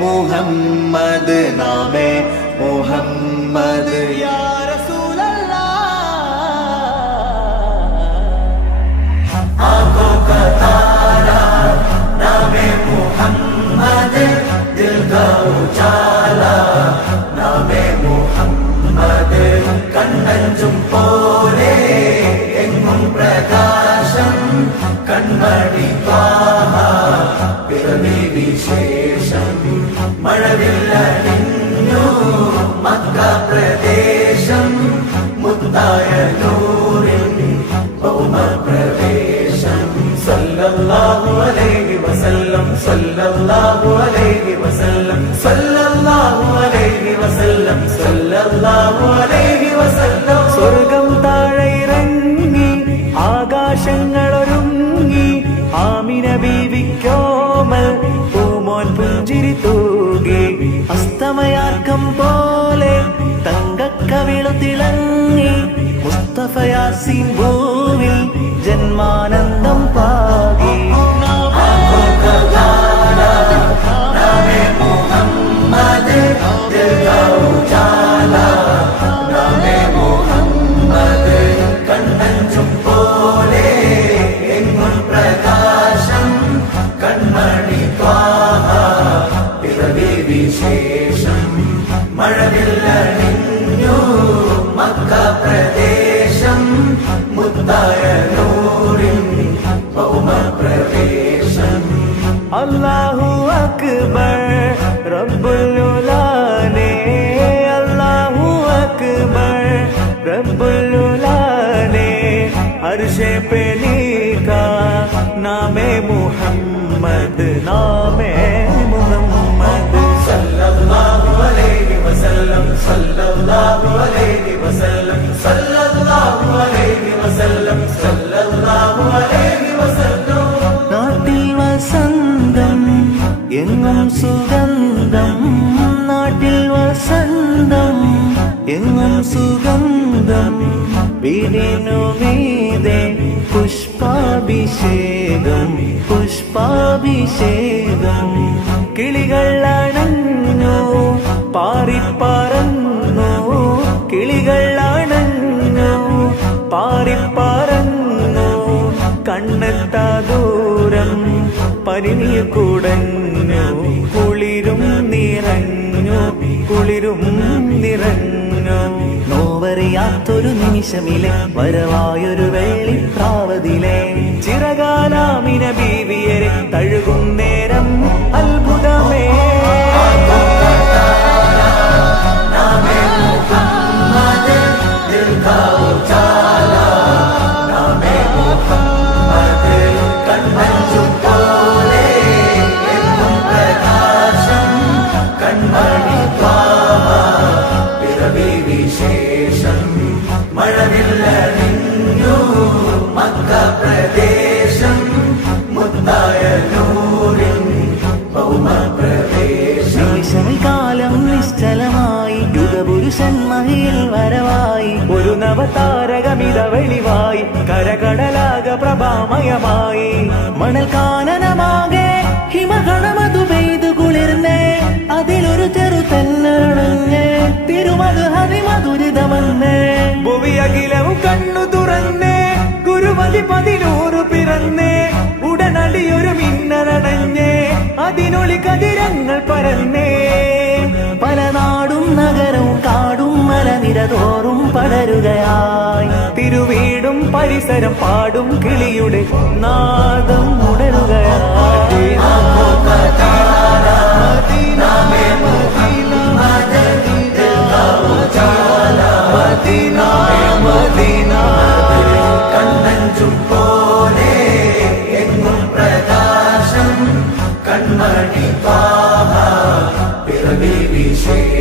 മുഹമ്മദ് നാമേ മുഹമ്മദ് യാ റസൂലല്ലാഹ് ആँखों का तारा नामे मुहम्मद दिल का उजाला नामे मुहम्मद കണ്ണഞ്ചും പോലെ എങ്ങും പ്രകാശം കൺമണി ത്വാഹ പിറവി വിശേഷം മഴവില്ലണിഞ്ഞു മക്ക പ്രദേശം മുത്തായ നൂറിൻ ഭൗമ പ്രവേശം സല്ലല്ലാഹു അലൈഹി വസല്ലം സല്ലല്ലാഹു അലൈഹി വസല്ലം സല്ലല്ലാഹു അലൈഹി വസല്ലം സല്ലല്ലാഹു അലൈഹി വസല്ലം സ്വർഗം താഴെ ഇറങ്ങി ആകാശങ്ങളൊരുങ്ങി ആമിന ബീവിക്കോമൽ പൂമോൻ പുഞ്ചിരി തൂകി അസ്തമയാർക്കം പോലെ തങ്കക്കവിളു തിളങ്ങി മുസ്തഫ യാസീൻ ഭൂവിൽ ജന്മാനന്ദം പാകി വിശേഷം മഴവില്ലണിഞ്ഞു മക്ക പ്രദേശം മുത്തായ നൂറിൻ ഭൗമ പ്രവേശം അല്ലാഹു അക്ബർ റബ്ബുൽ ഉലാനെ അല്ലാഹു അക്ബർ റബ്ബുൽ ഉലാനെ അർശേ पे लिखा नामे मुहम्मद नामे मुहम्मद सल्लल्लाहु अलैहि वसल्लम सल्लल्लाहु अलैहि वसल्लम सल्लल्लाहु अलैहि वसल्लम सल्लल्लाहु अलैहि वसल्लम നാട്ടിൽ വസന്തം എങ്ങും സുഗന്ധം നാട്ടിൽ വസന്തം എങ്ങും സുഗന്ധം വീടിനു മീതെ പുഷ്പാഭിഷേകം പുഷ്പാഭിഷേകം കിളികൾ അണഞ്ഞു പാറിപ്പറന്നു കിളികൾ അണഞ്ഞു പാറിപ്പറന്നു കണ്ണെത്താ ദൂരം പരിനീർ കുടഞ്ഞു കുളിരും നിറഞ്ഞു കുളിരും നിറഞ്ഞു നോവറിയാത്തൊരു നിമിഷമിലെ വരവായൊരു വെള്ളിപ്രാവതിലെ ചിറകാലാമിന ബീവിയരെ തഴുകും നേരം അത്ഭുതമേ വിശേഷം മഴവില്ലണിഞ്ഞു മക്ക പ്രദേശം മുത്തായ നൂറിൻ ഭൗമ പ്രവേശം കാലം നിശ്ചലമായി യുഗപുരുഷൻ മഹിയിൽ വരവായി ഒരു നവതാരകമിത വെളിവായി കരകടലാക പ്രഭാമയമായി മണൽ കാനനമാകെ ഹിമഗണമതു പെയ്തു കുളിർന്നേ അതിലൊരു ചെറുതെന്നണഞ്ഞേ തിരുമത് ഹരിമധുരിതമെന്നേ ഭുവിയകിലവും കണ്ണു തുറന്നേ ഗുരുമതി 11 പിറന്നേ ഉടനടിയൊരു മിന്നലണഞ്ഞേ അതിനൊളി കതിരങ്ങൾ പരന്നേ പല നാടും നഗരവും കാടും മലനിരതോറും പടരുകയായി തിരുവീടും പരിസരം പാടും കിളിയുടെ നാദം ഉണരുകയായി കണ്ണഞ്ചും പോലെ എങ്ങും പ്രകാശം കൺമണി ത്വാഹ പിറവി വിശേഷം